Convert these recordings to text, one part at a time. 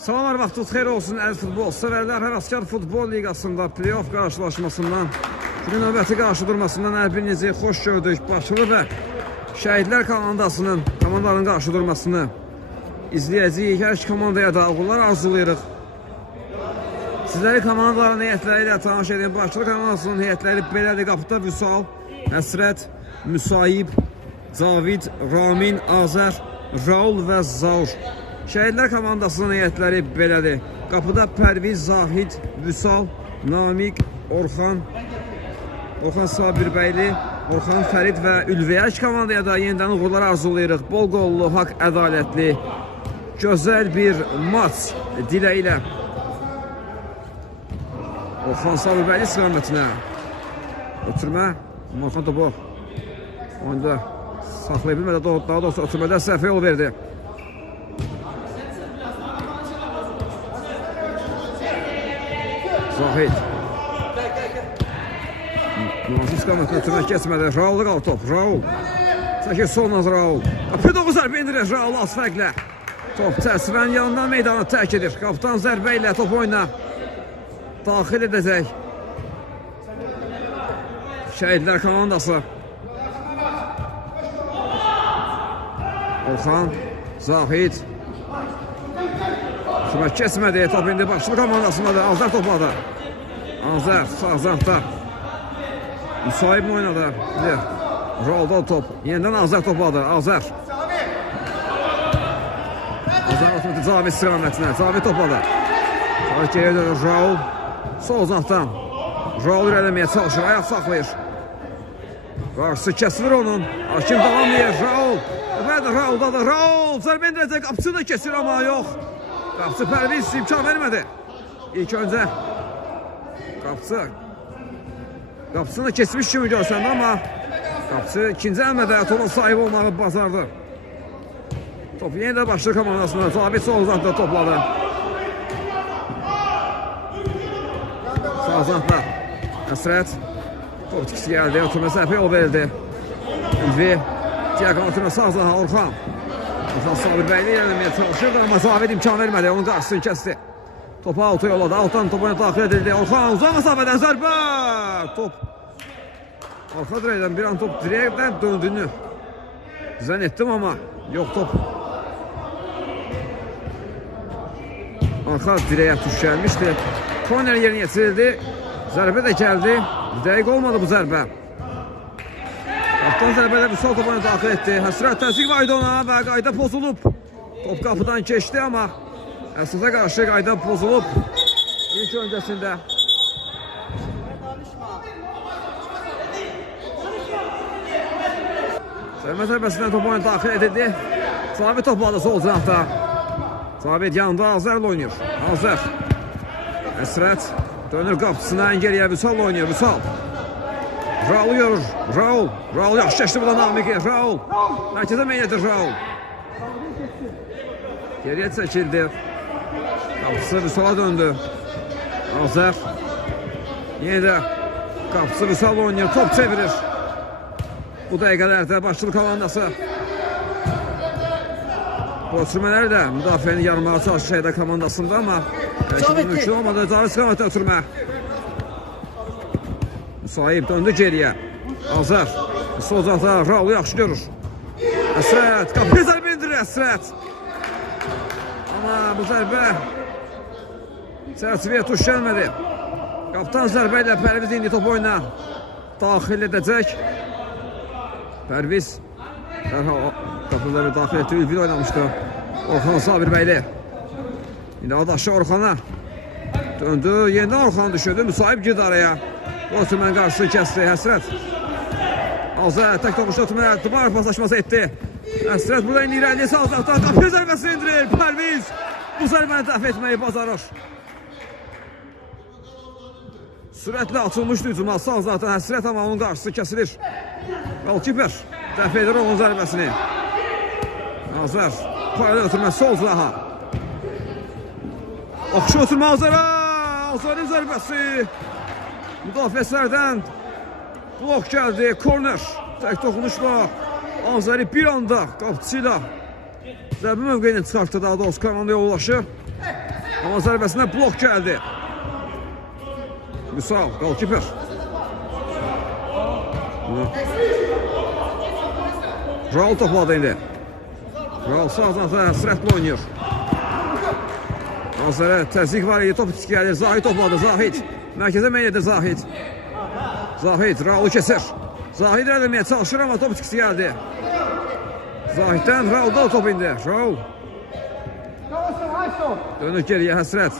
Salamlar, vaxtınız xeyir olsun əziz futbol sevərlər. Həvəskar Futbol Liqasında play-off qarşılaşmasından, günün növbəti qarşıdurmasından bir-necə xoş gördük. Bakılı və Şəhidlər komandalarının qarşıdurmasını izləyəcəyik. Hər iki komandaya da uğurlar arzulayırıq. Sizləri komandaların heyətləri ilə tanış edin. Bakılı komandasının heyətləri belədir: qapıda Vüsal, Həsrət, Müsayib, Cavid, Ramin, Azər, Raul və Zaur. Şəhidlər komandasının heyətləri belədir: qapıda Pərviz, Zahid, Vüsal, Namik, Orxan Sabirbəyli, Orxan Fərid və Ülviyə. İki komandaya da yenidən uğurlar arzulayırıq. Bol qollu, haqq ədalətli, gözəl bir maç diləyilə. Orxan Sabirbəyli istiqamətinə ötürmə. Orxan topu oyunda saxlaya bilmədi, daha doğrusu ötürmədə səhvə yol verdi. Zahid Müasir istiqamətlə ötürmək keçmədi. Raul'da qaldı top. Raul çəkir solundan Raul. P9 zərbə indirir. Raul az fərqlə top təsvən yanından meydana tərk edir. Qaptan zərbə ilə top oyuna daxil edəcək Şəhidlər komandası. Orxan, Zahid Şübət keçmədi. Top indi Bakılı komandasındadır. Azər topladı. Azər sağ zəngdə. Müsayib mi oynadı? Raul'da top. Yenidən Azər topladı. Azər otomatik Cavid istiqamətinə. Cavid topladı. Cavid geriyə dönür. Raul sol zəngdən. Raul irələməyə çalışır. Ayaq saxlayır. Qarşısı kəsilir onun. Hakim davamlayır. Raul. Bəli, Raul'dadır. Raul zərbə indirəcək. Qapısı da kesir amma yox. Qapısı Pərviz imkan vermədi. İlk öncə qapısını kesmiş kimi görsəndi, amma qapısı ikinci əlmədə topa sahib olmağı bacardı. Top yenə də Bakılı komandasında. Cavid sol uzaqda topladı. Sağ uzaqda Həsrət. Top tikisi gəldi. Oturma səhvə yol verildi. Ülvi diaqon oturma sağ uzağa Orxan. Orxan Sabirbəyli yerləməyə çalışırdı, amma Cavid imkan vermədi. Onun qarşısını kəsdi. Topu altı yolladı. Altdan topuna daxil edildi. Orxan uzaq məsafədən zərbə. Top arxa dirəkdən bir an top dirəkdən döndüyünü zənn etdim, amma yox, top arxa dirəyə tuş gəlmişdi. Korner yerinə yetirildi. Zərbə də gəldi. Dəqiq olmadı bu zərbə. Qaptan zərbədə Vüsal topuna daxil etdi. Həsrət təzyiq vardı ona və qayda pozulub. Top qapıdan keçdi, amma əsasə qarşı qayda pozulub. İlk öncəsində sərmə zərbəsindən top oyuna daxil edildi. Cavid topladı sol cinahda. Cavid yanında Azərlə oynayır. Azər Həsrət dönür qapısına, geriyə Vüsal oynayır. Vüsal Raul'u görür. Raul yaxşı keçdi burada Namiki. Raul mərkəzə meylədir. Raul geriyə çəkildi. Qapısı Vüsal'a döndü. Azər yenə də qapısı Vüsal oynayır. Top çevirir. Bu dəqiqələrdə Bakılı komandası bu ötürmələri də müdafiəni yarmağa çalışır Şəhidlər komandasında, amma mümkün olmadı. Cavid istiqamətə ötürmə. Müsayib döndü geriyə. Azər sol uzaqda Raul'u yaxşı görür. Həsrət qapıya zərbə indirir. Həsrət, amma bu zərbə çərçivəyə tuş gəlmədi. Qaptan zərbə ilə Pərviz indi top oyuna daxil edəcək. Pərviz dərhal qapıları daxil etdi. Ülvi oynamışdı. Orxan Sabirbəyli indi adaşı Orxana döndü. Yenidən Orxan düşürdü. Müsayib girdi araya. Oturmanın qarşısını kəsdi. Həsrət Azər tək topuşda oturmaya duvar paslaşması etdi. Həsrət burada indi irəliyə sağ uzaqdan qapıya zərbəsini indirir. Pərviz bu zərbəni dəf etməyi bacarır. Sürətlə açılmışdı hücuma sağ uzaqdan Həsrət, amma onun qarşısı kəsilir. Qalkiper dəf edir onun zərbəsini. Azər paralel oturma sol uzağa. Oxşu oturma Azərə. Azərin zərbəsi. Müdafiəçilərdən blok gəldi. Korner. Tək toxunuşla Azəri bir anda qapıçıyla zərbə mövqeyini çıxartdı. Daha doğrusu komandaya ulaşır. Amma zərbəsində blok gəldi. Vüsal, qalkiper. Raul topladı indi. Raul sağ-sağ sürətli oynayır. Azərə təzyiq var idi, top itki gəlir. Zahid topladı, Zahid. Mərkəzə meyl edir Zahid. Zahid, Raulu kesir. Zahid eləməyə çalışır, amma top itkisi gəldi. Zahiddən Raulda top indi. Raul. Dönür geriyə Həsrət.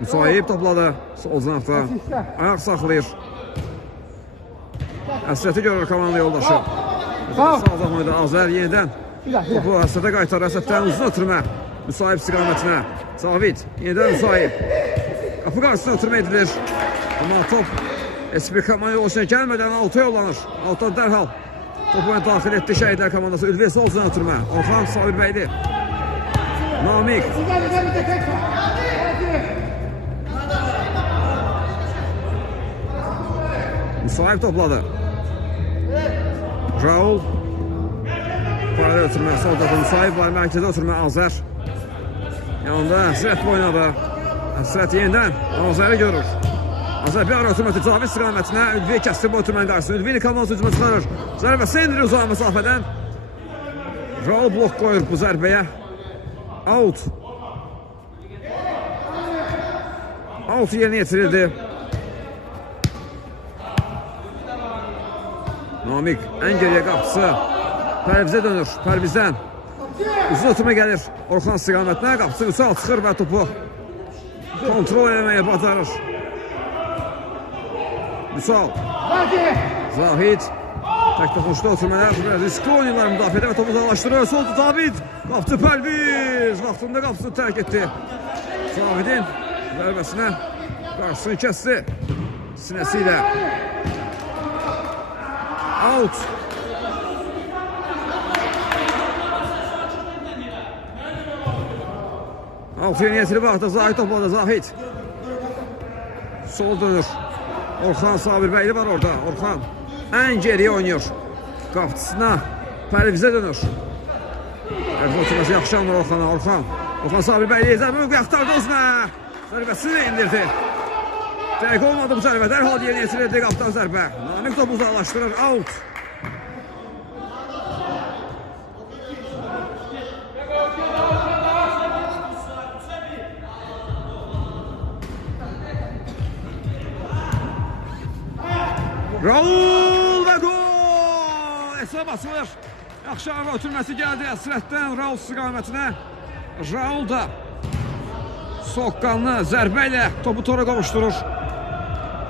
Müsahib topladı. Sol zanaqda. Ayaq saxlayır. Həsrəti görür komanda yoldaşı. Sağ zanaqda Azər yenidən. Topu Həsrətə qaytar. Həsrətdən uzun ötürmə. Müsahib istiqamətinə. Zavid. Yenidən Müsahib. Qapı qarşısına ötürmə edilir. Amma top SP komanda yoldaşına gəlmədən alta yollanır. Altan dərhal. Topu daxil etdi Şəhidlər komandası. Ülvi sol uzun ötürmə. Orxan Sabir bəyli. Namik. Müsahib topladı. Raul. Paralel ötürmə. Sol topu Müsahib var. Mərkəzə ötürmə Azər. Yanında Həsrət oynadı. Həsrət yenidən Azəri görür. Azər bir ara ötürməti Cavid istiqamətinə. Ülvi kəsdi bu ötürmənin qarşısını. Ülvi komandası hücuma çıxarır. Zərbəsi indirir uzaq məsafədən. Raul blok qoyur bu zərbəyə. Out. Out yerinə yetirildi. Namik ən geriyə qapısı. Pərvizə dönür. Pərvizdən. Uzun ötürmə gəlir. Orxan istiqamətinə qapısı Vüsal çıxır və topu kontrol eləməyə bacarır. Vüsal. Zahid. Tək toxunuşda ötürmələr. Riskli oynayırlar müdafiədə və topu uzaqlaşdırır. Sol David. Qapısı Pərviz. Vaxtında qapısını tərk etdi. Zavidin zərbəsinə qarşısını kəsdi. Sinəsi ilə. Out. Altı yeni yetirib vaxtda Zahid topladı. Zahid. Sol dönür. Orxan Sabir bəyli var orada. Orxan ən geriyə oynayır. Qapısına Pərvizə dönür. Pərvizə oturması yaxşı anlar Orxana. Orxan Sabir bəyli. Zərbə yaxtardı özünə. Zərbəsini də indirdi. Dəqiq olmadı bu zərbə. Dərhal yeni yetirildi qapıdan zərbə. Namik topu uzaqlaşdırır. Out. Raul və gol! Hesab açılır. Yaxşı hava ötürməsi gəldi Əsrətdən Raul istiqamətinə. Raul da soğuqqanlı zərbə ilə topu tora qovuşdurur.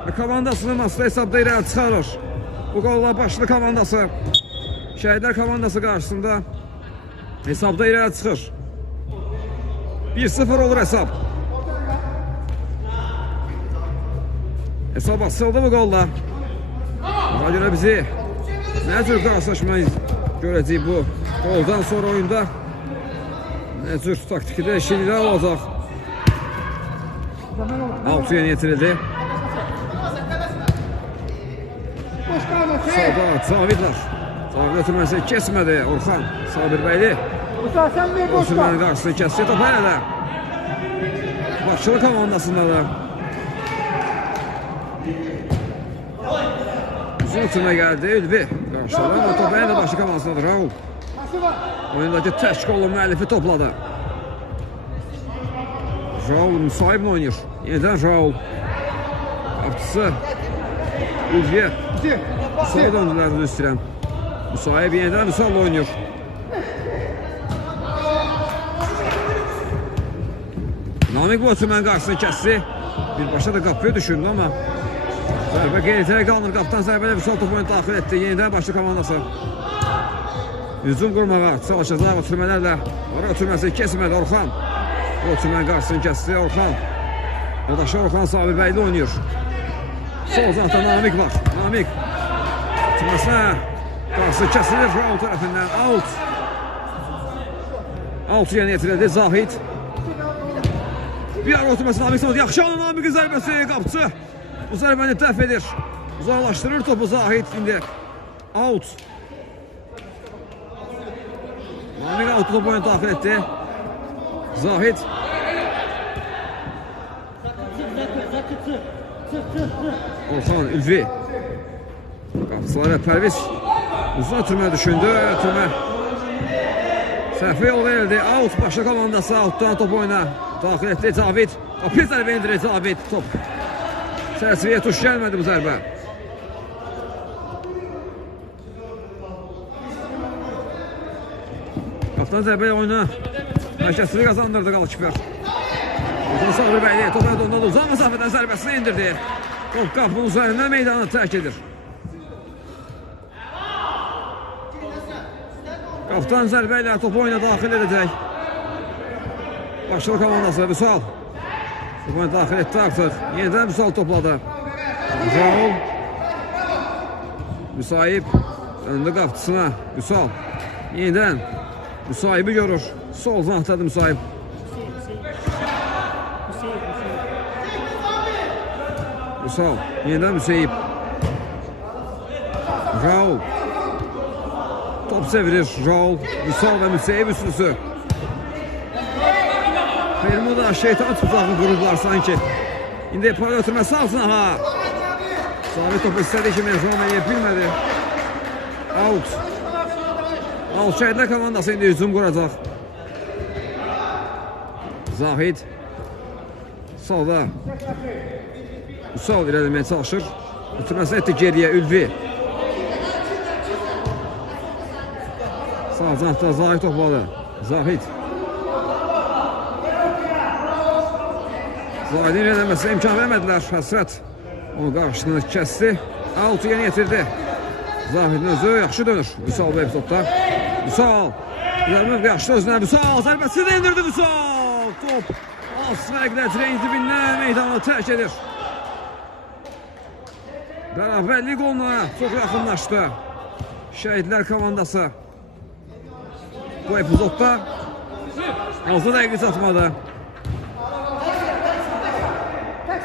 Və komandasını masada hesabda irəli çıxarır. Bu qolla başlı komandası Şəhidlər komandası qarşısında hesabda irəli çıxır. 1-0 olur hesab. Hesab açıldı bu qolla. Ona görə bizi nə cür qarşılaşmayı görəcəyik bu qoldan sonra oyunda. Nə cür taktiki dəyişikliklər olacaq. Altı yeni yetirildi. Sağda Cavidlər. Cavid ötürməsi kesmədi. Orxan Sabir bəyli. Ötürmənin qarşısını kəsdi. Topa elə. Başçılı komandasında da. Uzun ötürmə gəldi. Ülvi qarşıladı. Ama topa elə başı komandasındadır. Raul. Oyundakı təşkil olun müəllifi topladı. Raul müsahiblə oynayır. Yenidən Raul. Qapısı Ülviyə. Sağa döndülər bunu istəyirəm. Müsahib yenidən Vüsalla oynayır. Namik bu ötürmənin qarşısını kəsdi. Birbaşa da qapıya düşündü ama zərbə qeyritəyə qalınır. Qapıdan zərbələ Vüsal topunu daxil etdi. Yenidən başlı komandası. Hücum qurmağa çalışacaq ötürmələrlə. Ara ötürməsi kesmədi Orxan. Bu ötürmənin qarşısını kəsdi Orxan. Yoldaşı Orxan Sabir bəyli oynayır. Sol zaten Namik var. Namik. Ötürməsinə qarşı kəsilir Raul tərəfindən. Out. Out yeni yetirildi. Zahid. Bir ara ötürməsi Namik sanat. Yaxşı alın Namik'in zərbəsi. Qapçı. Bu zərbəni dəf edir. Uzaqlaşdırır topu Zahid indi. Out. Namik altı top oyunu daxil etdi. Zahid. Orxan, Ülvi. Qapıçılara Pərviz. Uzun ötürmə düşündü. Ötürmə. Səhvi yol verildi. Out başqa komandası. Outdan top oyuna daxil etdi. Cavid. Bir zərbə indirir Cavid. Top. Çərçivəyə tuş gəlmədi bu zərbə. Qaptan zərbəyə oyuna mərkəzçiliyi qazandırdı Qalıkiper. Orxan Sabri Bəyli topa ondan uzaq məsafədən zərbəsini indirdi. Top qapının üzərindən meydanı tərk edir. Qaptan zərbə ilə topu oyuna daxil edəcək. Başlı komandası Vüsal. Topu oyuna daxil etdi artıq. Yenidən Vüsal topladı. Raul. Müsahib. Öndü qapçısına. Vüsal. Yenidən. Müsahibi görür. Sol zanahdadır Müsahib. Vüsal. Yenidən Müsahib. Raul. Top çevirir Raul. Vüsal və Müsahib üçlüsü. Bermuda şeytan tutacağını qururlar sanki. İndi para ötürməsi altına ha. Sabit topu istədiyi kimi Zone'ye bilmədi. Out. Şəhidlər komandası indi hücum quracaq. Zahid. Solda. Sol irəliməyə çalışır. Ötürməsini etdi geriyə Ülvi. Sağ cəhddə Zahid topladı. Zahid. Zahidin irəliməsinə imkan vermədilər. Həsrət onun qarşısını kəsdi. Altı yeni yetirdi. Zahidin özü yaxşı dönür. Vüsal bu epizodda. Vüsal. İlərmə yaxşı özünə. Vüsal zərbəsini indirdi Vüsal. Top. Asfəqlə treyin dibindən meydanı tərk edir. Bərabərlik qoluna çox yaxınlaşdı. Şəhidlər komandası. Bu epizodda 6 dəqiqə çatmadı.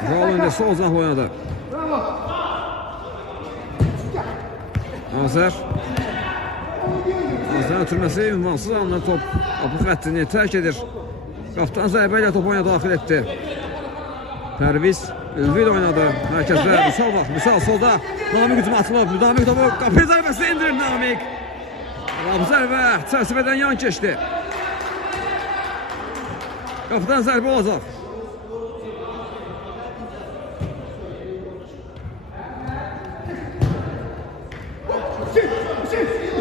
Raul indi sol zanah oynadı. Azər. Azər ötürməsi ünvansız anlar top. Apı xəttini tərk edir. Qaptan zərbə ilə top oyuna daxil etdi. Pərviz Ülvi də oynadı. Mərkəzdə Vüsal var. Vüsal solda. Namik hücuma atılıb. Namik topu qapı zərbəsini indirir Namik. Zərbə çərçivədən yan keçdi. Qapıdan zərbə olacaq.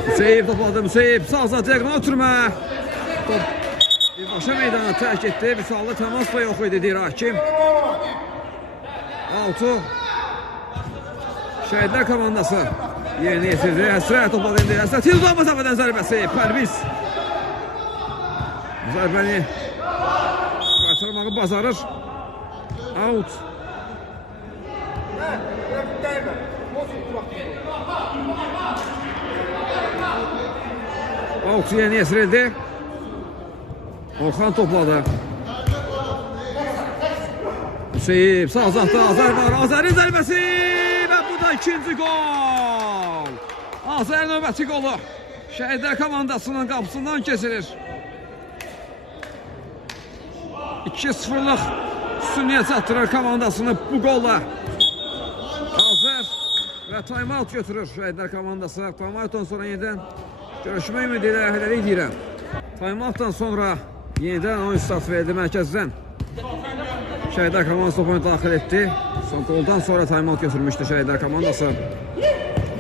Müseyib topladı. Müseyib sağ diaqonal ötürmə. Top birbaşa meydana tərk etdi. Vüsalda təmas da yox idi deyir hakim. 6 Şəhidlər komandası yerini yetirdi. Həsrət topladı indi. Həsrət uzaq məsafədən zərbəsi. Pərviz zərbəni qaytarmağı bacarır. Out. Out yeni yetirildi. Orxan topladı. Hüseyin sağ uzaqda Azər var. Azərin zərbəsi və bu da ikinci gol. Azər növbəti qolu Şəhidlər komandasının qapısından kesilir. 2-0'lıq üstünlüyə çatdırır komandasını bu golla. Azər və time-out götürür Şəhidlər komandası. Time-outdan sonra yenidən görüşmə ümidi ilə hələlik deyirəm. Time-outdan sonra yenidən oyun start verdi mərkəzdən. Şəhidlər komandası topu daxil etdi. Son goldan sonra time-out götürmüşdü Şəhidlər komandası.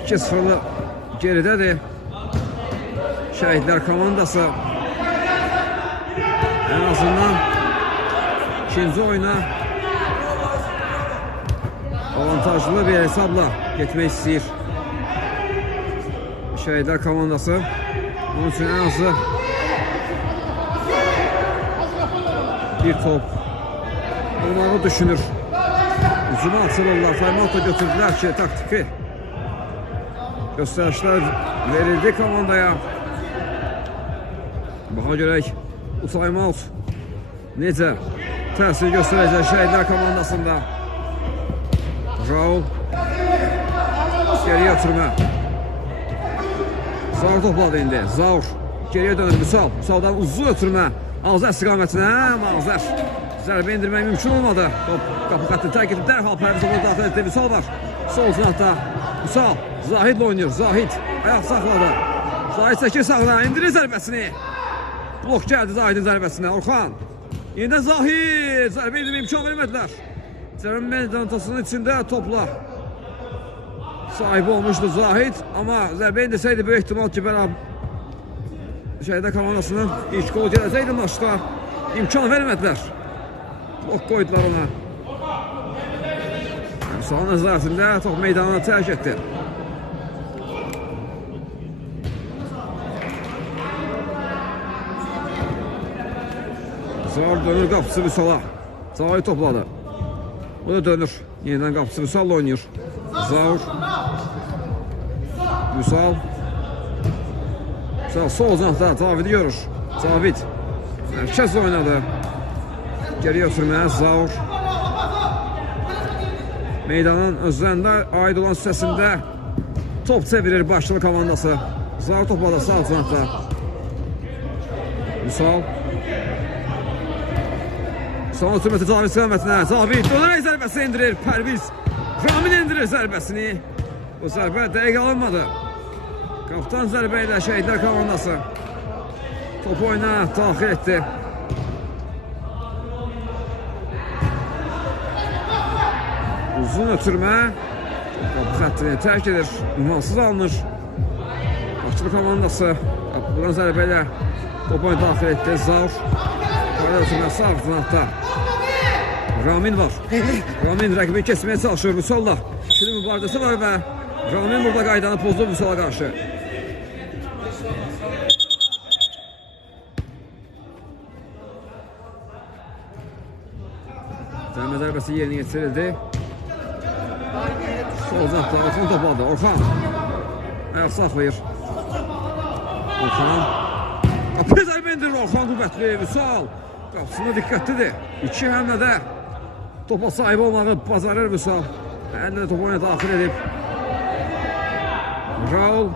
2-0'lı geridədir. Şəhidlər komandası en azından ikinci oyuna avantajlı bir hesabla getmək istəyir. Şəhidlər komandası onun üçün en azı bir top olmağı düşünür. Hücuma açılırlar. Time-out da götürdülər ki, taktiki göstərişlər verildi komandaya. Baxa görək bu time-out necə təsir göstərəcək Şəhidlər komandasında. Raul geriyə ötürmə. Zaur topladı indi. Zaur Geriyə dönür Vüsal. Vüsaldan uzun ötürmə. Azər istiqamətinə. Azər. Zərbə indirmək mümkün olmadı. Top qapı xəttini tərk edib dərhal Pərvizə bunu daxil etdi. Vüsal var. Sol cinahda. Vüsal. Zahidlə oynayır. Zahid. Ayaq saxladı. Zahid çəkir sağdan. İndirir zərbəsini. Blok gəldi Zahidin zərbəsinə. Orxan. Yenidən Zahid. Zərbə indirmək imkan vermədilər. Cəmin meydançasının içində topla sahibi olmuşdu Zahid. Amma zərbə indirsəydi böyük ehtimal ki, Şəhidlər komandasının ilk gol gələcəkdi maçda. İmkan vermədilər. Blok qoydular ona. Vüsalın nəzarətində top meydanına tərk etdi. Zaur dönür qapısı Vüsala. Zaur topladı. O da dönür. Yenidən qapısı Vüsalla oynayır. Zaur. Vüsal. Sol cinahda Zavidi görür. Zavid. Mərkəz oynadı. Geriyə ötürməyə Zaur. Meydanın özlərində aid olan hissəsində top çevirir başlı komandası. Zaur topladı sağ cinahda. Vüsal. Son ötürməsi Zavid istiqamətinə. Zavid dönərək zərbəsi indirir. Pərviz. Ramin indirir zərbəsini. Bu zərbə dəqiq alınmadı. Qaptan zərbə ilə Şəhidlər komandası topu oyuna daxil etdi. Uzun ötürmə qapı xəttini tərk edir. Ünvansız alınır. Bakılı komandası buradan zərbə ilə topu oyuna daxil etdi. Zaur. Qarada ötürmə sağ cinahda. Ramin var. Ramin rəqibi kesməyə çalışır. Vüsalla ikili mübarizəsi var və Ramin burada qaydanı pozdu Vüsala qarşı. Dərmə zərbəsi yerinə yetirildi. Sol cinahda Orxan topladı. Orxan ayaq saxlayır. Orxan qapı zərbə indirir. Orxan qüvvətli. Vüsal qapısında diqqətlidir. İki həmlədə topa sahib olmağı bacarır Vüsal. Əlində topu oyuna daxil edib. Raul.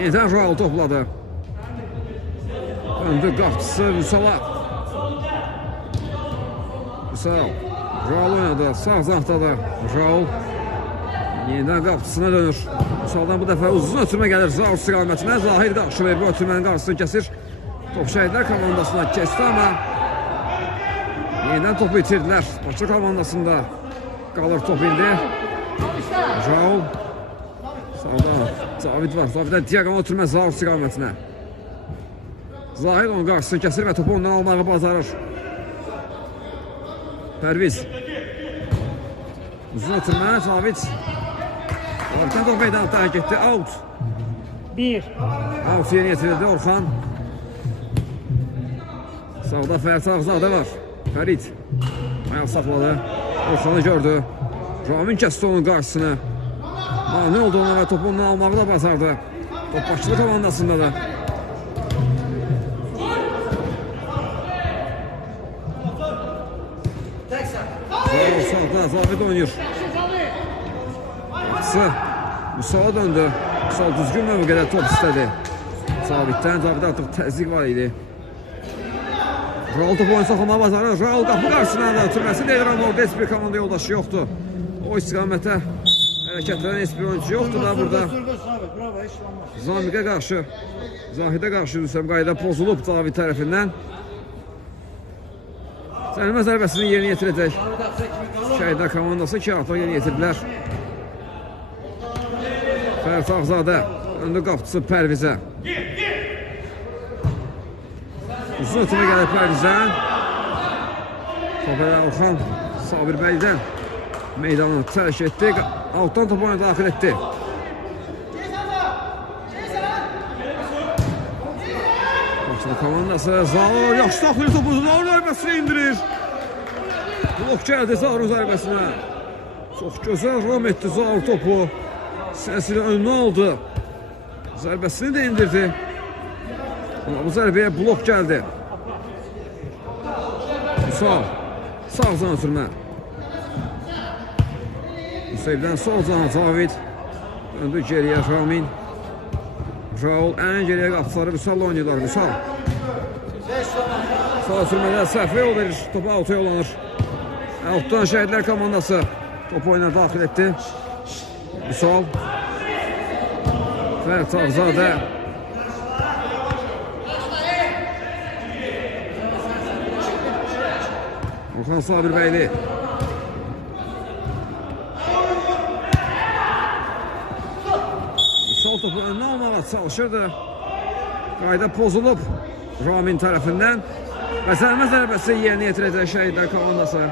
Yenidən Raul topladı. Döndü qapısı Vüsala. Vüsal. Raul oynadı. Sağ cinahdadır. Raul. Yenidən qapısına dönür. Vüsaldan bu dəfə uzun ötürmə gəlir. Zaur istiqamətinə. Zahir qarşı verir. Bu ötürmənin qarşısını kəsir. Top Şəhidlər komandasına keçdi ama yenidən topu itirdilər. Bakı komandasında qalır top indi. Raul. Sağdan Zavid var. Zaviddən diaqonal ötürmə Zaur istiqamətinə. Zahir onun qarşısını kəsir və topu ondan almağı bacarır. Pərviz. Uzun ötürmə Zavid. Zaviddən top meydanı tərk etdi. Out. 1. Out yeni yetirildi Orxan. Sağda Fərid Ağzadə var. Fərid. Ayaq saxladı. Orxanı gördü. Ramin kəsdi onun qarşısını. Ne oldu ona və topu ondan almağı da bacardı. Top Bakılı komandasında da. Sağda Zavid oynayır. Vüsala döndü. Vüsal düzgün mövqedə top istədi. Zaviddən. Zavid artıq təzyiq var idi. Raul topu oyun saxlamağı bacarır. Raul qapı qarşısına da ötürməsi deyir ama orada heç bir komanda yoldaşı yoxdur. O istiqamətə hərəkətlənən heç bir oyuncu yoxdur da burada. Zamiqə qarşı, Zahidə qarşı Hüsəm qayda pozulub Zavid tərəfindən. Zəlimə zərbəsini yerinə yetirəcək. Şəhidlər komandası ki artıq yerinə yetirdilər. Fərid Ağzadə öndə qapıcısı Pərvizə. Uzun ötümə gəlir Pərvizdən. Topa Orxan Sabir bəydən meydanı tərk etdi. Altdan topu oyuna daxil etdi. Bakılı komandası Zaur yaxşı saxlayır topu. Zaur zərbəsini indirir. Blok gəldi Zaurun zərbəsinə. Çox gözəl ram etdi Zaur topu. Səsini önünə aldı. Zərbəsini də indirdi. Ama bu zərbəyə blok gəldi. Vüsal. Sağ can ötürmə. Hüseybdən sol can Zavid. Döndü geriyə Ramin. Raul ən geriyə qapıları Vüsal oynayırlar. Vüsal. Sağ sürmədə səhvə yol verir. Topu auta yollanır. Outdan Şəhidlər komandası topu oyuna daxil etdi. Vüsal. Fərid Ağzadə. Orxan Sabirbəyli. Vüsal topu önünə almağa çalışırdı. Qayda pozulub Ramin tərəfindən. Və sərmə zərbəsi yerinə yetirəcək Şəhidlər komandası.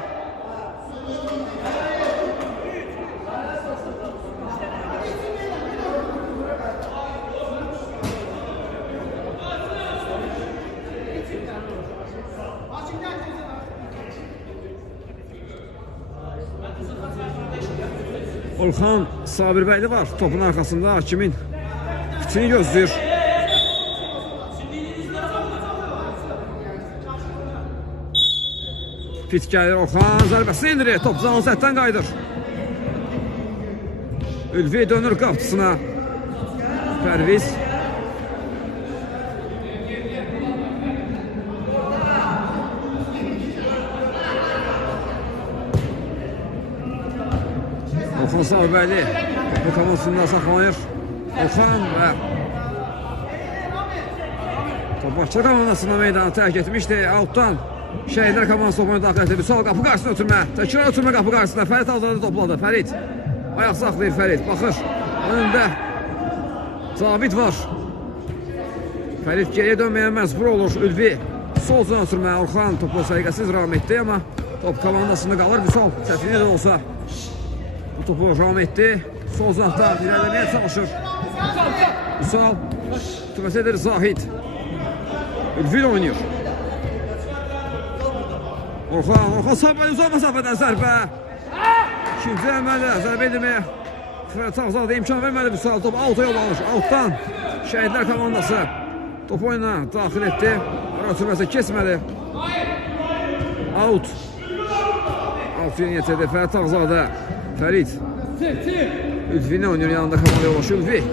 Orxan Sabirbəyli var topun arxasında, hakimin fitini gözləyir. Fit gəlir, Orxan zərbəsini indirir, top Zanzətdən qaydır. Ülvi dönür qapçısına. Pərviz. Orxan Sabirbəyli bu komandasında saxlanır. Orxan və Bakı komandasında meydanı tərk etmişdi. Altdan Şəhidlər komandası topunu daxil etdi. Vüsal qapı qarşısına ötürmə. Təkrar ötürmə qapı qarşısına. Fərid Ağzadə topladı. Fərid. Ayaq saxlayır Fərid. Baxır. Önündə Cavid var. Fərid geriyə dönməyə məcbur olur. Ülvi sol zona ötürmə. Orxan topu səliqəsiz ram etdi, amma top komandasında qalır. Vüsal çətinə də olsa bu topu ram etdi. Sol zonada irəliləməyə çalışır. Vüsal tüməsə edir Zahid. Ülvi oynayır. Orxan Sabirbəyli uzaq məsafədən zərbə. İkinci əmələ zərbə edilməyə Fərid Ağzadə imkan vermədi. Vüsal top auta yol alır. Altdan Şəhidlər komandası top oyuna daxil etdi. Rötürməsə keçmədi. Out. Alt yeni yetirdi Fərid Ağzadə. Fərid. Ülvi nə oynayır yanında komanda yolaşı Ülvi.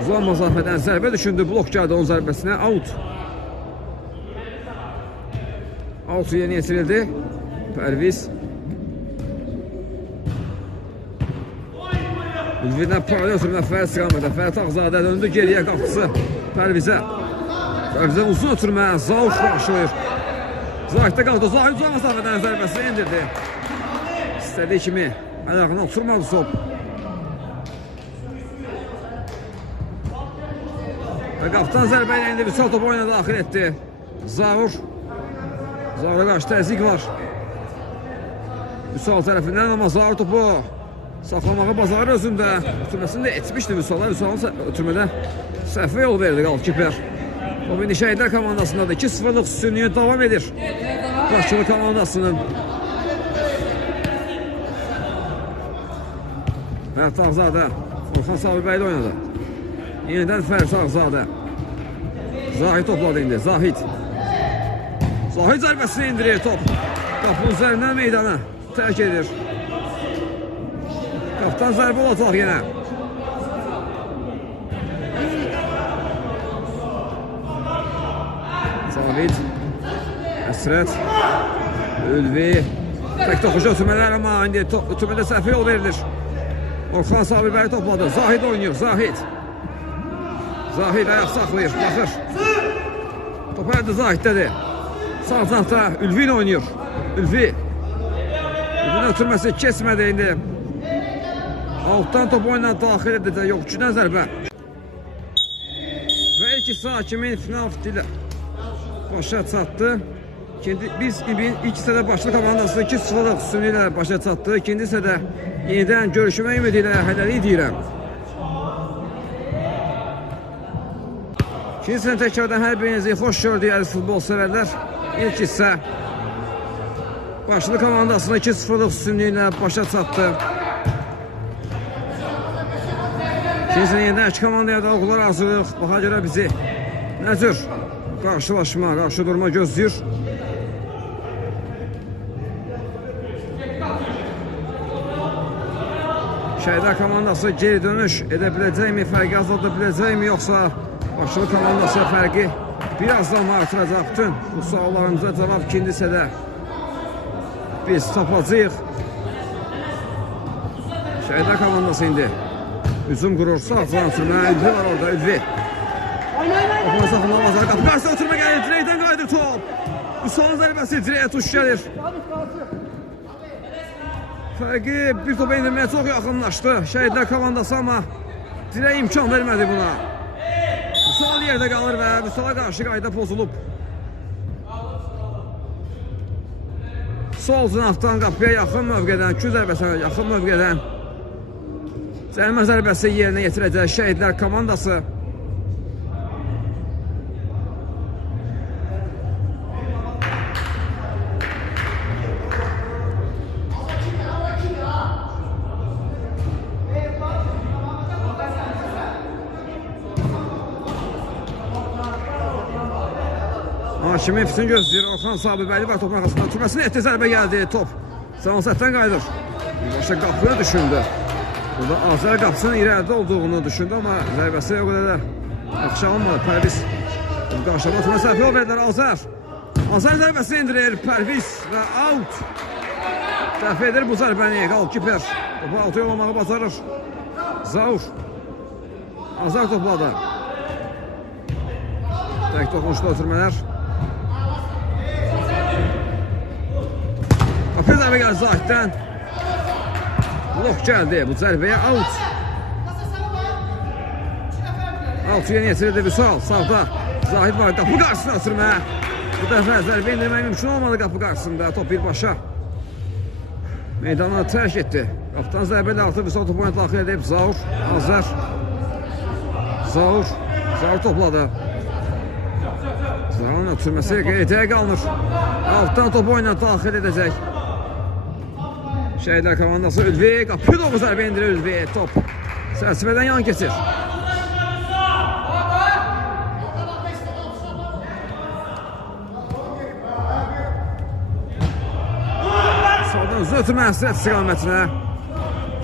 Uzaq məsafədən zərbə düşündü. Blok gəldi onun zərbəsinə. Out. Altı yeni yetirildi. Pərviz. Ülvidən paralel ötürmə Fərid istiqamədə. Fərid Ağzadə döndü geriyə qapısı Pərvizə. Pərvizə uzun ötürmə. Zavuş qarşılayır. Zahiddə qaldı. Zahid uzaq məsafədən zərbəsini indirdi. İstədiyi kimi ayağına oturmadı top. Və qapıdan zərbə ilə indi Vüsal topu oyuna daxil etdi. Zavur. Zavura qarşı təzyiq var. Vüsal tərəfindən, amma Zavur topu saxlamağı bacarır özündə. Ötürməsini də etmişdi Vüsal'a. Vüsal'ın ötürmədə səhvə yol verdi qalkiper. O indi Şəhidlər komandasındadır. 2-0'lık üstünlüğü davam edir. Bakılı komandasının. Fərid Ağzadə. Orxan Sabirbəyli oynadı. Yenidən Fərid Ağzadə. Zahid topladı indi. Zahid. Zahid zərbəsini indirir top. Qapının üzərindən meydana tərk edir. Qapıdan zərbə olacaq yenə. Cavid. Əsrət. Ülvi. Tək toxucu ötürmələr, amma indi ötürmədə səhvə yol verilir. Orxan Sabirbəyli topladı. Zahid oynuyor. Zahid. Zahid ayaq saxlayır. Baxır. Top hədə Zahiddədir. Sağ tarafta Ülvi ile oynuyor. Ülvi. Ülvi'nin ötürməsi kesmədi indi. Alttan top oyuna daxil edəcək. Yox, üçündən zərbə. Və ilk hissə hakimin final fitili başa çatdı. Biz ilk hissədə başlı komandası 2-0'lık üstünlüylə başa çatdı. İkinci hissədə yenidən görüşmə ümidi ilə hələlik deyirəm. İkinci hissənin təkrardan hər birinizi xoş gördük əziz futbol sevərlər. İlk hissə başlı komandasını 2-0'lık üstünlüylə başa çatdı. İkinci hissə yenidən iki komandaya da oğullar hazırlıq. Baxa görə bizi nə cür qarşılaşma, qarşı durma gözləyir. Şəhidlər komandası geri dönüş edə biləcəkmi, fərqi azalda biləcəkmi, yoxsa Bakılı komandası fərqi birazdan artıracaq. Bütün bu suallarımıza cavab ikinci hissədə biz tapacağıq. Şəhidlər komandası indi hücum qurur. Sağ can sürmə. Ülvi var orada. Ülvi. Oxuna saxınma bazarı qapı. Qarşıda oturma gəlir. Dirəkdən qaydır top. Bu son zərbəsi dirəyə tuş gəlir. Fərqi bir topa indirməyə çox yaxınlaşdı. Şəhidlər komandası amma dirək imkan vermədi buna. Sol yerdə qalır və Vüsala qarşı qayda pozulub. Sol cinafdan qapıya yaxın mövqedən, 2 zərbəsinə yaxın mövqedən cərimə zərbəsi yerinə yetirəcək Şəhidlər komandası. Hakimi Fisin gözləyir. Orxan Sabibəli var topun arxasından. Türməsinin etdi zərbə gəldi. Top Sənasətdən qayıdır. Başa qapını düşündü. Burada Azər qapısının irəlidə olduğunu düşündü, amma zərbəsi o qədər də yaxşı alınmadı. Pərviz qarşılama turma səhvi o verdilər Azər. Azər zərbəsini indirir. Pərviz və out. Dəf edir bu zərbəni. Qalkiper. Topu altı yollamağı bacarır. Zaur. Azər topladı. Tək toxunuşda ötürmələr. Qapıya zərbə gəldi Zahiddən. Blok gəldi bu zərbəyə out. Out yeni yetirildi Vüsal. Sağda Zahid var. Qapı qarşısına ötürmə. Bu dəfə zərbə indirmək mümkün olmadı qapı qarşısında. Top birbaşa meydana tərk etdi. Qapıdan zərbə ilə artıq Vüsal topu oyuna daxil edib. Zaur, Azər. Zaur topladı. Zaurun ötürməsi qeydiyə qalınır. Altdan topu oyuna daxil edəcək Şəhidlər komandası. Ülvi qapı doğru zərbə indirir. Ülvi top sərsibədən yan keçir. Soldan ötürmə əsrət istiqamətinə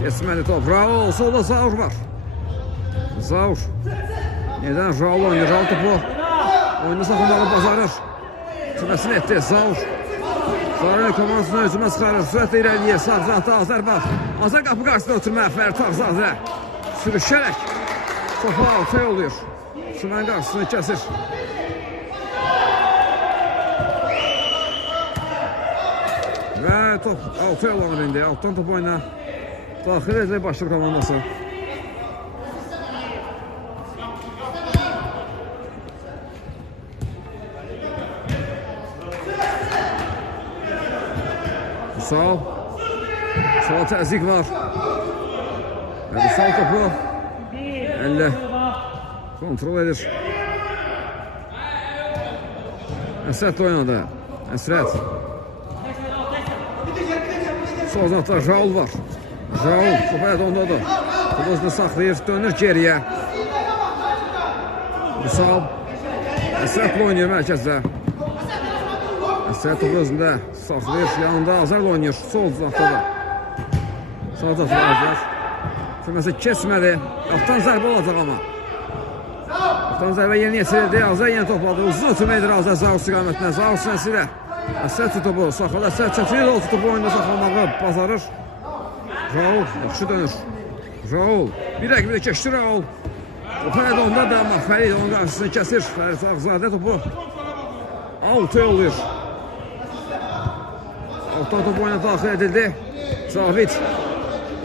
keçməli top. Raul, solda Zaur var. Zaur nədən Raul oynayır? Raul topu oyunda saxlamağı bacarır. Türməsini etdi Zaur. Zaurun komandasına hücuma çıxarır. Sürətlə irəliyir. Sağ zahda Azər var. Azər qapı qarşısında ötürmə. Fərid Ağzadə sürüşərək topu altı yolluyor. Sümən qarşısını kəsir. Və top altı yollanır indi. Altdan top oyuna daxil edəcək Başlar komandası. Vüsal. Sola təzyiq var. Vüsal topu əllə kontrol edir. Əsrət oynadı. Əsrət. Sol zətdə Raul var. Raul topu elədi ondadır. Topu özünü saxlayır. Dönür geriyə. Vüsal. Əsrətlə oynayır mərkəzdə. Əsrət topu özündə saxlayır. Yanında Azərlə oynayır. Sol zətdə da. Sağ zətdə Azər. Türməsi keçmədi. Qaptan zərbə olacaq amma. Qaptan zərbə yeni yetirildi. Azər yeni topladı. Uzun ötürmə edir Azər Zaur istiqamətinə. Zaur sinəsi ilə Əsrət topu saxladı. Əsrət çətinliklə o topu oyunda saxlamağı bacarır. Raul yaxşı dönür. Raul bir rəqiblə keçdi Raul. Topu elədi onda da amma Fərid onun qarşısını kəsir. Fərid Ağzadə topu altı yollayır. Altdan topu oyuna daxil edildi. Cavid.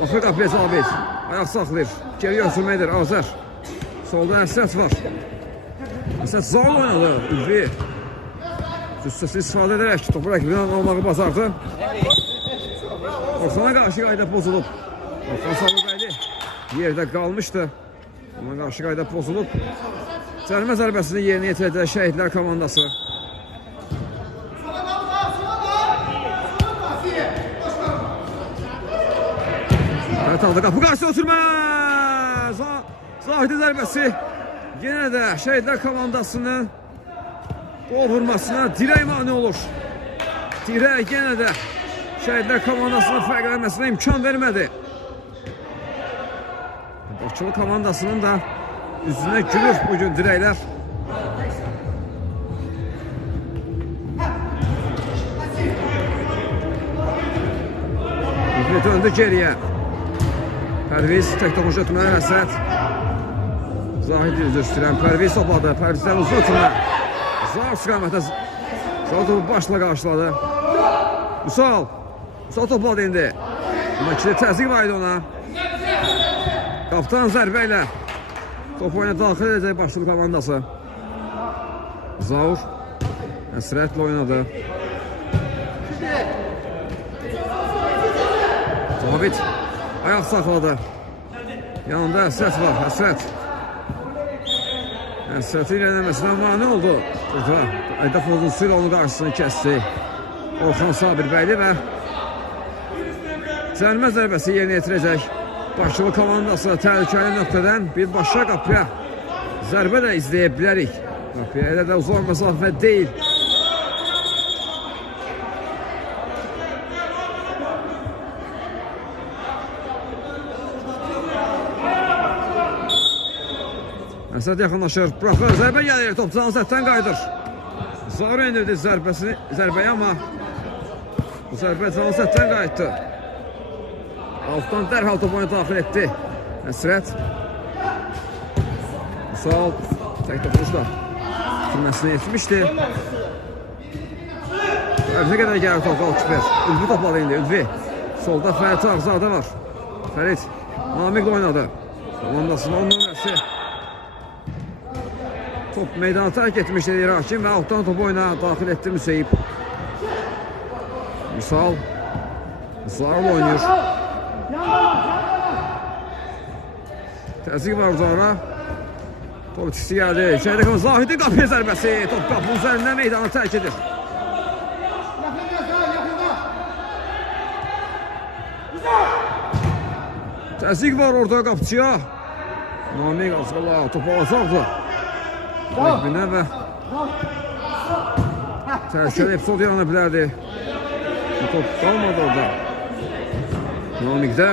Baxır qapıya Cavid. Ayaq saxlayır. Geriyə ötürmə edir Azər. Solda Əsrət var. Əsrət Zaur oynadı. Ülvi. Fürsəsi istifadə edərək topu rəqibindən almağı bacardı. Orxana qarşı qayda pozulub. Orxan Sabibəli yerdə qalmışdı. Ona qarşı qayda pozulub. Cərimə zərbəsini yerinə yetirəcək Şəhidlər komandası. Evet aldı qapı qarşı ötürmə. Zahidi zərbəsi yenə də Şəhidlər komandasının gol vurmasına dirək mani olur. Dirək yenə də Şəhidlər komandasının fərqlənməsinə imkan vermədi. Bakılı komandasının da Üzünə gülür bugün dirəklər. İlmi döndü geriyə. Pərviz tək topuş ötməyə Əsrət. Zahid üzr istəyirəm. Pərviz topladı. Pərvizdən uzun ötmə. Zahid istiqamətə. Zahid topu başla qarşıladı. Musal. Musal topladı indi. Makili təzyiq var idi ona. Qaptan zərbə ilə top oyuna daxil edəcək başlıq komandası. Zaur Əsrətlə oynadı. Zabit ayaq saxladı. Yanında Əsrət var. Əsrət. Əsrətin ilerləməsinə mani oldu. Burada Ədəf Uzunsu ilə onun qarşısını kəsdi. Orxan Sabirbəyli və cərimə zərbəsi yerinə yetirəcək. Başçılı komandası təhlükəli nöqtədən birbaşa qapıya zərbə də izləyə bilərik. Qapıya elə də uzaq məsafə deyil. Əsəd yaxınlaşır, buraxır, zərbə gəlir, top Cansətdən qayıdır. Zaur indirdi zərbəyə, amma bu zərbə Cansətdən qayıtdı. Altdan dərhal top oyuna daxil etdi Əsrət. Musal tək topunuzda bitirməsinə yetmişdi. Ərzə qədər gəlir top, Alkiper. Ülvi topladı indi, Ülvi. Solda Fərit Ağzadə var. Fərit Namiqlə oynadı. Komandasının 10 nömrəsi. Top meydanı tərk etmişdi Rakim və altdan topu oyuna daxil etdi Müseyib. Musal Zarla oynayır. Təzyiq var Zara. Top çıxısı gəldi. İçəridə Zahidin qapıya zərbəsi. Top qapının üzərində meydanı tərk edir. Təzyiq var orada qapıçıya. Namiq Azqala topu alacaqdı. Rəqbinə və təhlükəli epizod yarana bilərdi. Top qalmadı orada. Namiqdə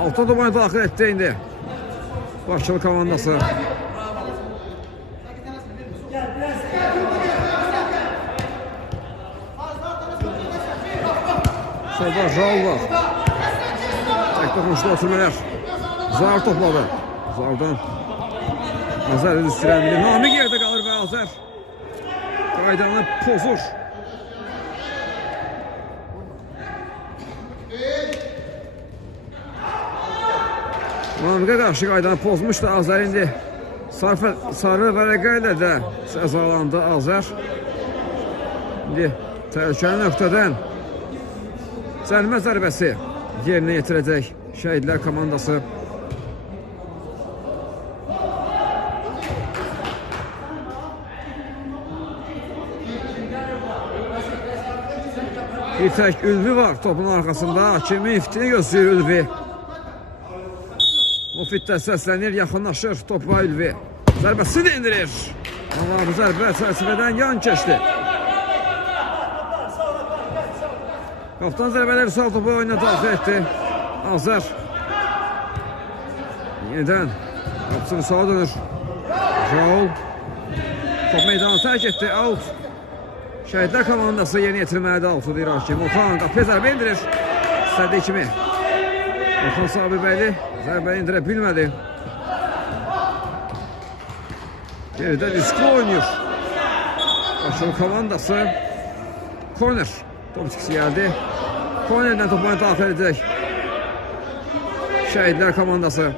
altı topu daxil etdi indi başçılı komandası. Solda Raul var. Tək toxunuşda oturmələr. Zar topladı. Zardan Azər öz istirəmini. Namiq yerdə qalır və Azər qaydanı pozur. Namiqə qarşı qaydanı pozmuşdu Azər indi. Sarı vərəqə ilə də cəzalandı Azər. İndi təhlükəli nöqtədən cərimə zərbəsi yerinə yetirəcək Şəhidlər komandası. Bir tək Ülvi var topun arxasında. Kimin iftini gözləyir Ülvi. Mufid də səslənir, yaxınlaşır topa Ülvi. Zərbəsini də indirir. Amma bu zərbə çərçivədən yan keçdi. Qaptan zərbələri sağ topu oyuna daxil etdi Azər. Yenidən qapısını sağa dönür. Raul top meydanı tərk etdi. Out. Şəhidlər komandası yeni yetirməlidir altı deyir Hakim. Orxan qapıya zərbə indirir. İstədiyi kimi. Orxan Sabirbəyli zərbə indirə bilmədi. Geridə riskli oynayır. Başlı komandası. Korner. Top çıxısı gəldi. Kornerdən topu daxil edəcək Şəhidlər komandası.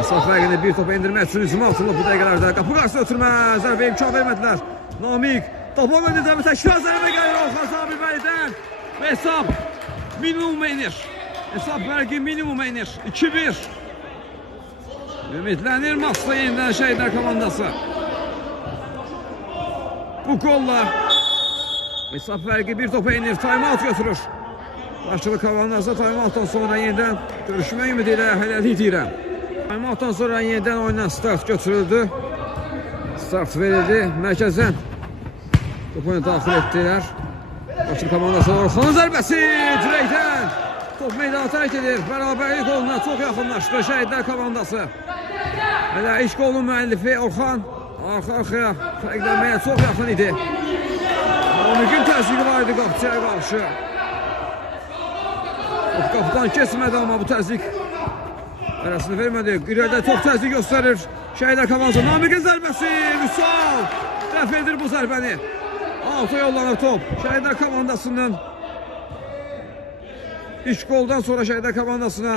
Hesab fərqini bir topa indirmək üçün hücuma atılıb bu dəqiqələrdə. Qapı qarşısına ötürmə. Zərbə imkan vermədilər. Namiq topa önündə və təkrar zərbə gəlir Orxan Sabirbəylidən. Və hesab minimuma inir. Hesab fərqi minimuma inir. 2-1. Ümidlənir maçda yenidən Şəhidlər komandası. Bu golla hesab fərqi bir topa inir. Time-out götürür. Başçılı komandası time-outdan sonra yenidən görüşmək ümidi ilə hələlik deyirəm. Time-outdan sonra yenidən oyuna start götürüldü. Start verildi. Mərkəzdən topu daxil etdilər. Başçılı komandası Orxanın zərbəsi dirəkdən. top meydana tərk edir. Bərabərlik goluna çox yaxınlaşdı Şəhidlər komandası. Hələ ilk golun müəllifi Orxan arxa-arxaya fərqlənməyə çox yaxın idi. Mümkün təzyiqi var idi qapıçıya qarşı. Qapıdan kesmədi, amma bu təzyiq arasını vermədi. İrəlidə çox təzyiq göstərir Şəhidlər komandası. Namiqin zərbəsi, Vüsal dəf edir bu zərbəni. Alta yollanır top Şəhidlər komandasından. İlk goldan sonra Şəhidlər komandasına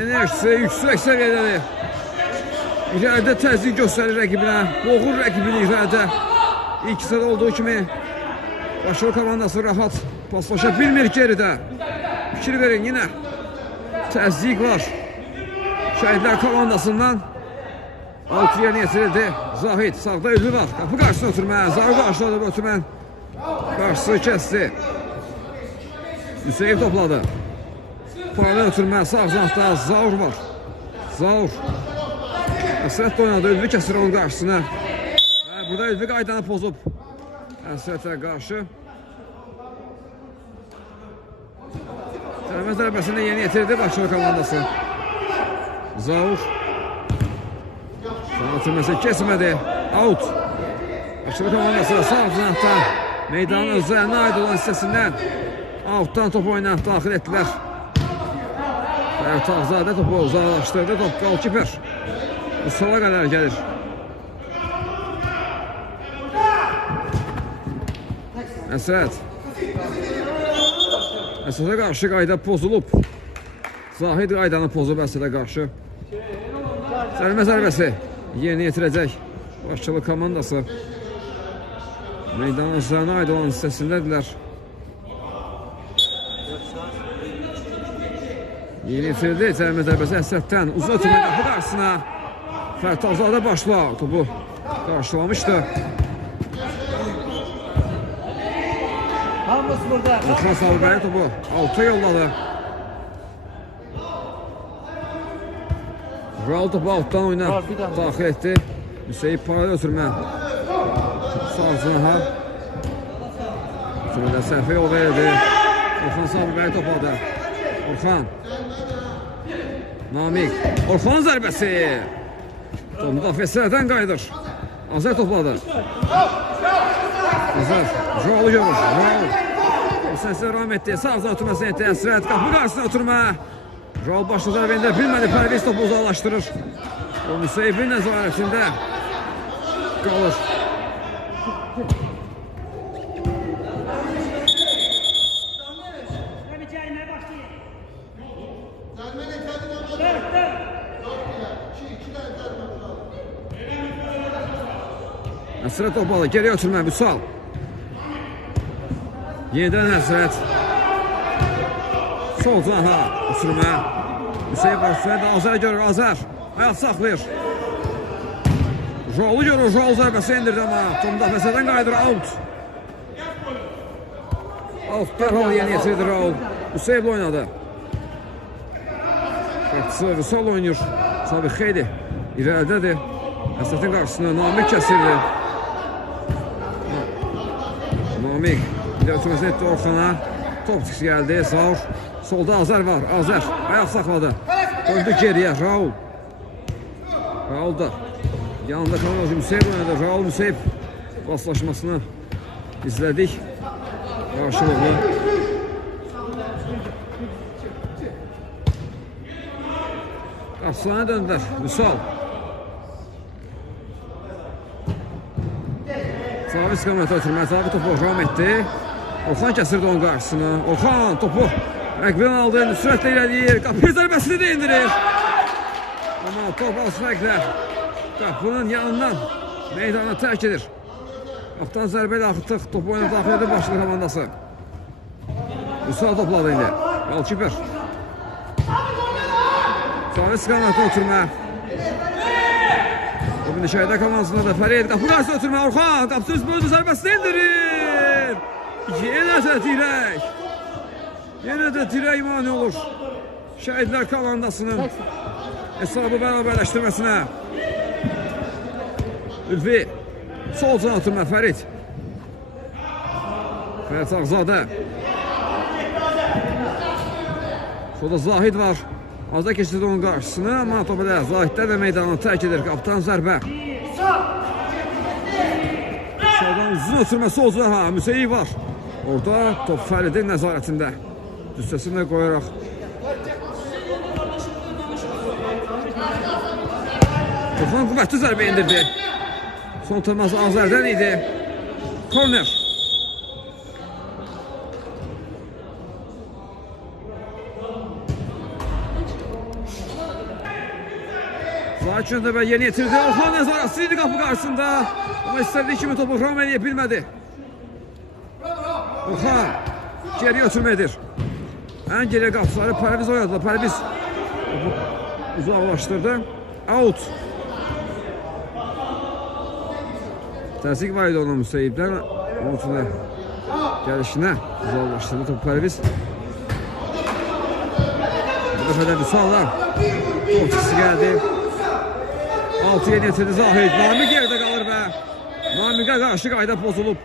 enerjisi yüksək səviyyədədir. İrəlidə təzyiq göstərir rəqibinə, boğur rəqibini irəlidə. İlk hissədə olduğu kimi Başarı komandası rahat paslaşa bilmir geridə. Fikir verin, yine təzyiq var Şəhidlər komandasından. 6 yerine yetirildi. Zahid sağda Ülvi var. Kapı karşısına oturmaya. Zahid karşıladı bu oturmen. Karşısı kesti. Hüseyin topladı. Paralel oturmaya sağ zanahda Zaur var. Zaur. Əsrət oynadı. Ülvi kesir onun karşısına. Burada Ülvi qaydanı pozub. Əsrətə qarşı. Sərmə zərbəsində yeni yetirdi Başarı komandası. Zaur. Sanatırması kesmedi. Out. Başarı komandası sağ zanahda meydanın üzerine ait olan hissəsindən outdan top oyuna daxil etdilər. Tağzadə topu uzaqlaşdırdı. Top qalkiper. Bu sola qədər gəlir. Əsrət. Əsrətə qarşı qayda pozulub. Zahid qaydanı pozub Əsrətə qarşı. Sərmə zərbəsi yeni yetirəcək Başçılıq komandası. Meydanın üzerine ait olan hissəsindədirlər. Yeni yetirdi. Sərmə zərbəsi Əsrətdən. Uzun ötürmə qapı qarşısına. Fərtağzadə başla topu qarşılamışdı. Orxan Sabirbəli topu alta yolladı. Raul topu alttan oyuna daxil etdi. Hüseyin paralel ötürmə. Sağ zınaha. Sürədə səhvə yol verildi. Orxan Sabirbəli topladı. Orxan. Namik. Orxan zərbəsi. Top müdafiəçilərdən qayıdır. Azər topladı. Azər. Raul'u görür. Raul. Səsilə devam etdi. Sağ zan oturmasını etdi. Əsrət qapı qarşısına oturma. Raul başlı zərbində bilmədi. Pərviz topu uzaqlaşdırır. O Müseyibin nəzarətində qalır. Əsrət topalı. Geriyə oturma. Vüsal. Yeniden Əsrət. Sol canaha uçurma. Hüseyin başlaydı. Azər görür. Azər. Ayaq saxlayır. Raul'u görür. Raul zərbəsi indirdi ama Tom müdafiəçilərdən qayıdır. Out. Out. Dərhal yeni yetirdi Raul. Hüseyin oynadı. Qapısı Vüsal oynayır. Sabih xeyli irəlidədir. Əsrətin qarşısına Namik kəsirdi. Namik. Ötürməsini etdi Orxana. Top çıxışı gəldi. Zaur. Solda Azər var. Azər. Ayaq saxladı. Döndü geriyə. Raul. Raul da. Yanında kalan Müseyib oynadı. Raul Müseyib baslaşmasını izlədik. Qarşılıqlı. Qapısına döndülər. Vüsal. Sabi istiqamətə ötürmə. Sabi topu Orxan etdi. Orxan kəsirdi onun qarşısına. Orxan topu rəqibdən aldı. Sürətlə irəliyir. Qapı zərbəsini də indirir. Amma top az fərqlə qapının yanından meydana tərk edir. Qapıdan zərbələ axıtıq. Topu oyuna daxil edir Başçılıq komandası. Vüsal topladı indi. Qalkiper. Sabi istiqamətə ötürmə. Bugün Şəhidlər komandasında da Fərid. Qapı qarşısına ötürmə. Orxan qapısı üst bölümü zərbəsini indirir. Yenə də dirək. Yenə də dirək mani olur Şəhidlər komandasının hesabı bərabərləşdirməsinə. Ülvi. Sol can oturma Fərid. Fərid Ağzadə. Sonra Zahid var. Azda keçirdi onun qarşısını, amma topu da Zahidlər də meydanı tərk edir. Qaptan zərbə. Sağdan uzun ötürməsi olsun. Müseyib var. Orada top Fəridin nəzarətində. Düstəsini də qoyaraq. Tufan qüvvətli zərbə indirdi. Son teması Azərdən idi. Korner. Zahid də yeni yetirdi. Orxan nəzarətsiz idi qapı qarşısında. Amma istədiyi kimi topu ram eləyə bilmədi. Orxan geriyə ötürmədir. Ən geriyə qapıları Pərviz oynadılar. Pərviz uzaqlaşdırdı. Out. Təzyiq var idi onun Müseyibdən. Onun üçün də gəlişinə uzaqlaşdırdı topu Pərviz. Bu dəfə də Vüsal'la topçusu gəldi. 6'ya getirdi Zahid. Namik yerdə qalır və Namikə qarşı qayda pozulub.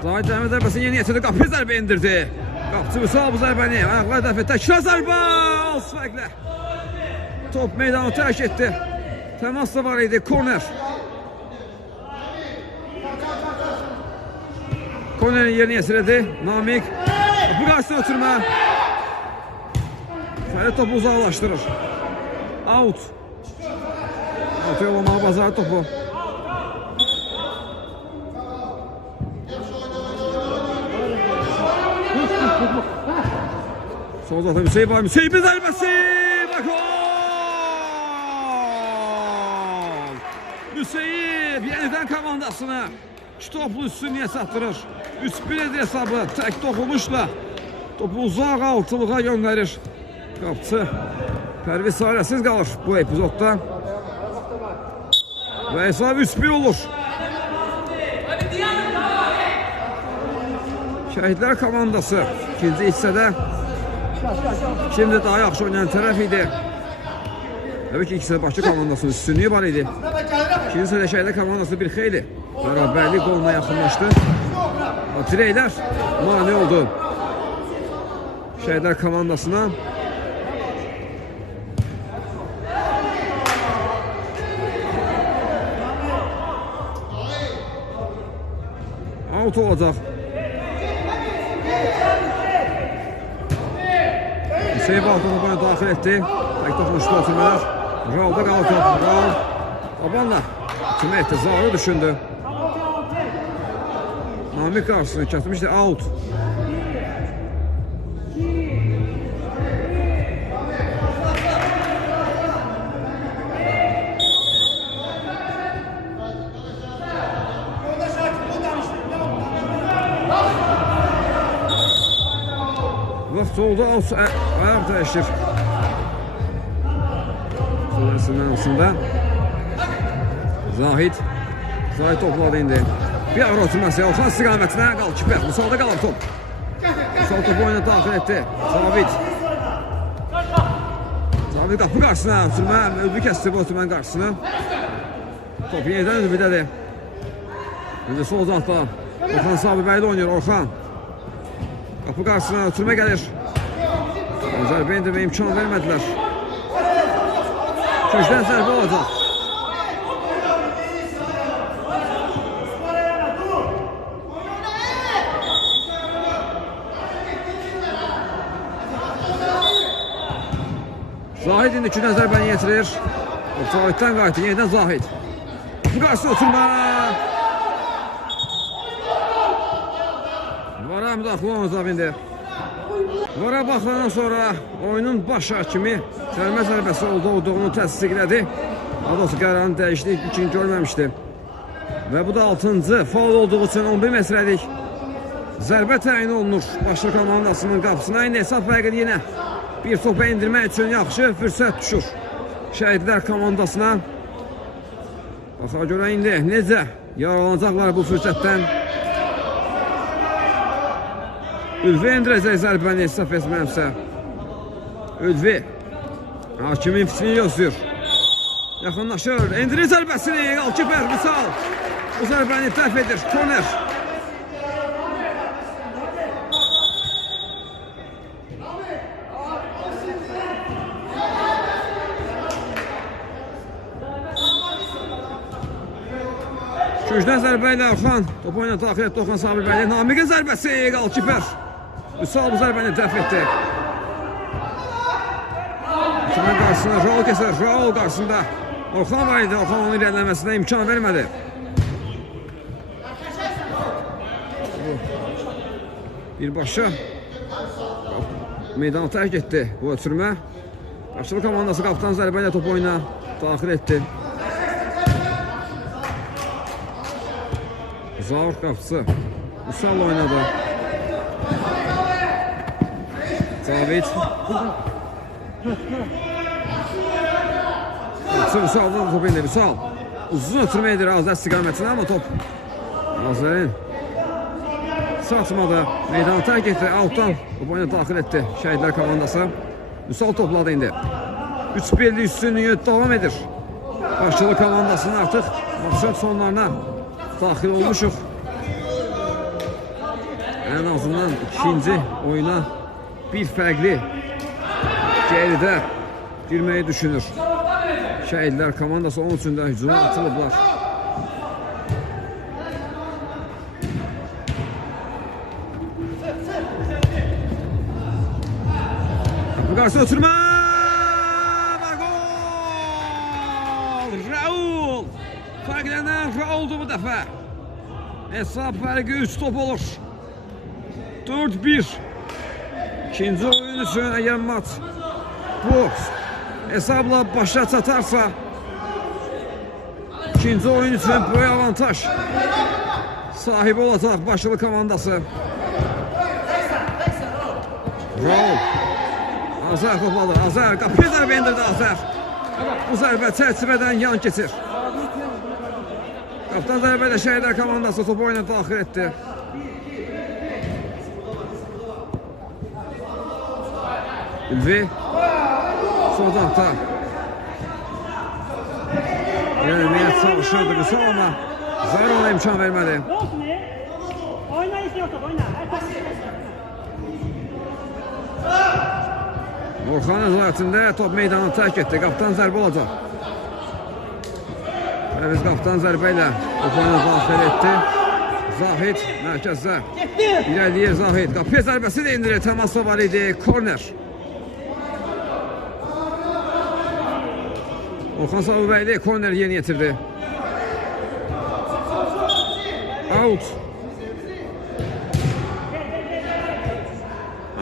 Zahid Əmir zərbəsini yeni yetirdi. Qapı zərbə indirdi. Qapçı Vüsal bu zərbəni ayaqlar dəfə təkrar zərbə. Az fərqlə. Top meydanı tərk etdi. Təmas da var idi. Korner. Kornerin yerini yesirdi. Namik. Bu qarşısına ötürmə. Fərid topu uzaqlaşdırır. Out. Out yollamağı bazarı topu. Sol zaten Müseyib var. Müseyib'in zərbəsi. Bak gol. Müseyib yenidən komandasına toplu üstünlüğe çatdırır. 3-1 edir hesabı. Tək toxunuşla topu uzaq altılığa göndərir. Qapçı Pərviz çarəsiz qalır bu epizodda. Və hesab 3-1 olur. Şəhidlər komandası ikinci hissədə şimdi daha yaxşı oynayan tərəf idi. Təbii ki, ikisi Bakı komandasının üstünlüğü var idi. İkinci hissədə Şəhidlər komandası bir xeyli bərabərlik qoluna yaxınlaşdı. Dirəklər mani oldu Şəhidlər komandasına. Out olacaq. Müseyib altını bana daxil etdi. Tək toxunuşda oturmalar. Ralda qalır top. Ral Abanla kimi etdi. Zarı düşündü. Namik qarşısını kəsmişdi. Out. Vaxt oldu. Ayaq dəyişir. Sonrasının altında Zahid topladı indi. Bir ara oturması Orxan istiqamətinə qalır. Kipək. Musalda qalır top. Musal topu oyuna daxil etdi. Zabit qapı qarşısına oturma. Özü kəsdi bu oturmanın qarşısına. Top yenidən özübidədir. Önce sol uzaqda Orxan Sabibəyli oynayır. Orxan qapı qarşısına oturma gəlir. Zərbə indirmə imkan vermədilər. Köşdən zərbə olacaq. Zahid indi ikidən zərbəni yetirir. Zahiddən qayıtdı. Yenidən Zahid. Bu qarşısına oturma. Vara müdaxilə olacaq indi. Vara baxılandan sonra oyunun baş hakimi sərmə zərbəsi olduğunu təsdiqlədi. Daha doğrusu qərarın dəyişdiyi üçün görməmişdi. Və bu da 6-cı faul olduğu üçün 11 metrəlik zərbə təyin olunur. Başlı komandasının qapısına indi hesab fərqini yenə bir topa indirmək üçün yaxşı fürsət düşür Şəhidlər komandasına. Baxa görə indi necə yaralanacaqlar bu fürsətdən. Ülvi indirəcək zərbəni səhv etməyəmsə. Ülvi hakimin fiksini yoxsuyur. Yaxınlaşır. Endirir zərbəsini. Alkiper Vüsal. Bu zərbəni dəf edir. Korner. Gücdən zərbə ilə Orxan. Top oyuna daxil etdi Orxan Sabirbəli. Namiqin zərbəsi. Alkiper. Vüsal bu zərbəni dəf etdi. Orxanın qarşısında Raul keçir. Raul qarşısında Orxan var idi. Orxan onun irəliləməsinə imkan vermədi. Birbaşa meydanı tərk etdi bu ötürmə. Qarşılıq komandası qaptan zərbə ilə top oyuna daxil etdi. Zavur qapısı Vüsal oynadı. Cavid Vüsal'dan top indi. Vüsal uzun ötürmə edir Azər istiqamətinə, amma top Azərin saçmadı. Meydanı tərk etdi. Altdan top oyuna daxil etdi Şəhidlər komandası. Vüsal topladı indi. 3-1'li üstünlüyü davam edir. Başçılı komandasının artıq maçın sonlarına daxil olmuşuq. En azından ikinci oyuna bir fərqli geridə girməyi düşünür. Şəhidlər komandası onun üçün də hücuma atılıblar. Kapı qarşı ötürmə və gol! Raul! Fərqlənən Raul'du bu dəfə. Hesab fərqi 3 top olur. 4-1. İkinci oyun üçün əgər maç bu hesabla başa çatarsa, ikinci oyun üçün böyük avantaj sahibi olacaq başlı komandası. Raul Azər topladı. Azər qapıya zərbə indirdi Azər. Bu zərbə çərçivədən yan keçir. Qaptan zərbə ilə Şəhidlər komandası topu oyuna daxil etdi. Ülvi Sodaqda gəlməyə çalışırdı Vüsal, amma Zər ona imkan vermədi. Orxan nəzarətində top meydanı tərk etdi. Qaptan zərbə olacaq. Pərviz qaptan zərbə ilə top oyuna daxil etdi. Zahid mərkəzdə irəliyir Zahid. Qapıya zərbəsi də indirir. Təmasda var idi. Korner. Orxan Sabirbəli korner yeni getirdi. Out.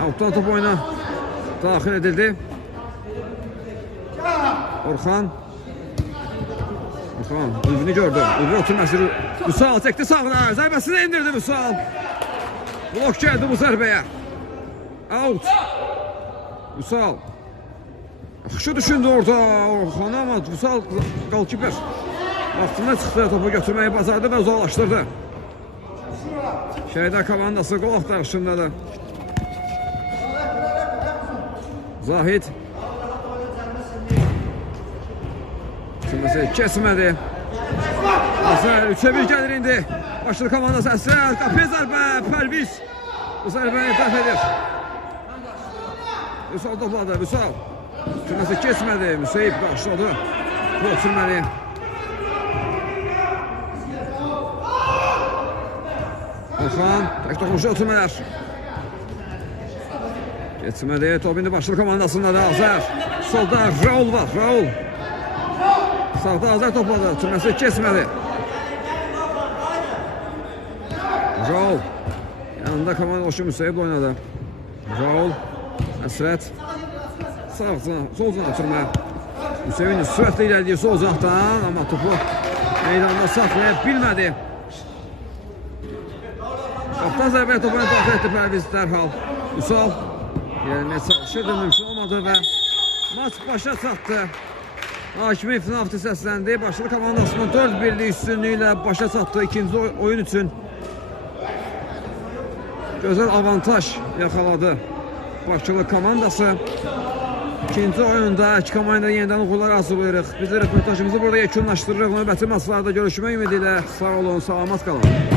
Outdan top oyuna daxil edildi. Orxan Ülvini gördü. Ülvi oturması. Vüsal çəkdi sağına. Zərbəsini indirdi Vüsal. Blok gəldi bu zərbəyə. Out. Vüsal yaxşı düşündü orada Orxan, amma Vüsal qalkiper vaxtında çıxdı, topu götürməyi bacardı və uzaqlaşdırdı. Şəhidlər komandası qol axtarışındadır. Zahid kesmədi. Azər 3-1 gəlir indi. Başlı komandası Əsrər. Qapıya zərbə. Pərviz bu zərbəni dəf edir. Vüsal topladı. Vüsal Tümesi kesmədi. Müseyib qarşıladı. Bu ötürməli. Orxan tək toxunuşu ötürmələr. Geçmədi. Top indi başlı komandasında da Azər. Solda Raul var. Raul. Sağda Azər topladı. Tümesi kesmədi. Raul. Yanında komanda başı Müseyib oynadı. Raul. Əsrət. Solcan ötürmə. Müseyibin sürətlə ilerləyir solcaqdan, amma topu meydanda saxlaya bilmədi. Qaptan zərbəyə topuna daxil etdi Pərviz dərhal. Vüsal yerine çalışırdı, mümkün olmadı və maç başa çatdı. Hakimi Finafti səsləndi. Başlı komandasının 4-1'lik üstünlüyüyle başa çatdı ikinci oyun üçün. Gözəl avantaj yaxaladı başçılıq komandası. İkinci oyunda iki komanda yenidən uğurlar arzulayırıq. Biz röportajımızı burada yekunlaşdırırıq. Növbəti maçlarda görüşmək ümidi ilə sağ olun, salamat qalın.